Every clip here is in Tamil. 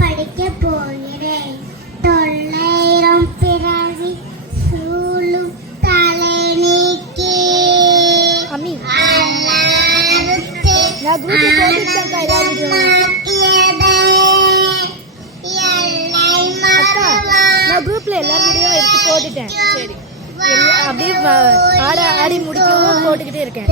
படிக்க போகிறேன் தொள்ளாயிரம் பிறவி சூழும் தலை நீக்கி. நான் குரூப்ல எல்லா வீடியோவும் எடுத்து போட்டுட்டேன். சரி. அப்படியே ஆட ஆடி முடிக்கவும் போட்டுக்கிட்டே இருக்கேன்.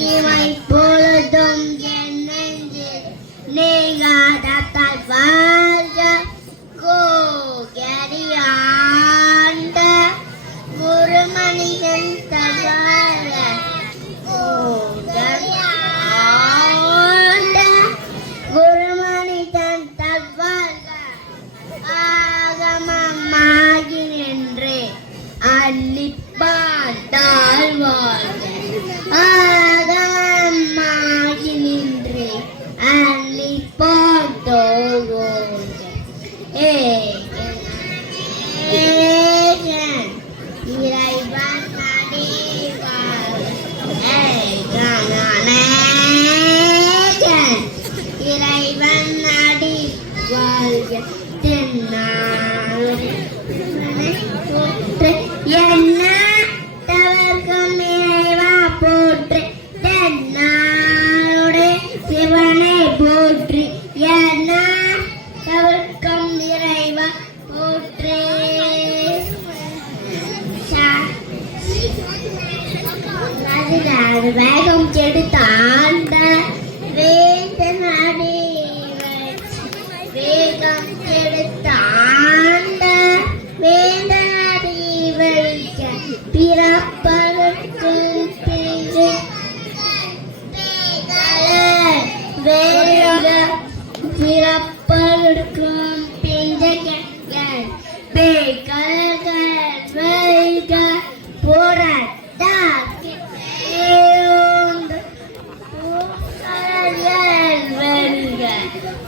இவை பொழுதும் என் நெஞ்சில் நீங்காத தல்வாள் பார்த்தால் அகமாகி நின்று அள்ளி போட்டோ இறைவன் இறைவன் அடி வாழ்க தென்னா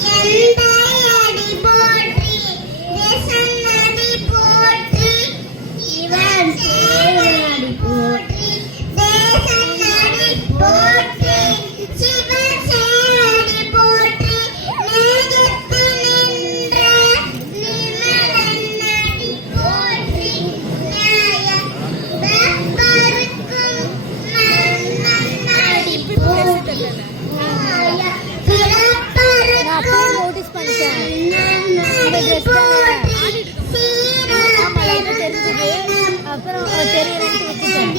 Yeah. டெஸ்ட் ஆமா லைட்டா தெரிஞ்சது. அப்புறம் தெரியலன்னு வச்சுட்டேன்.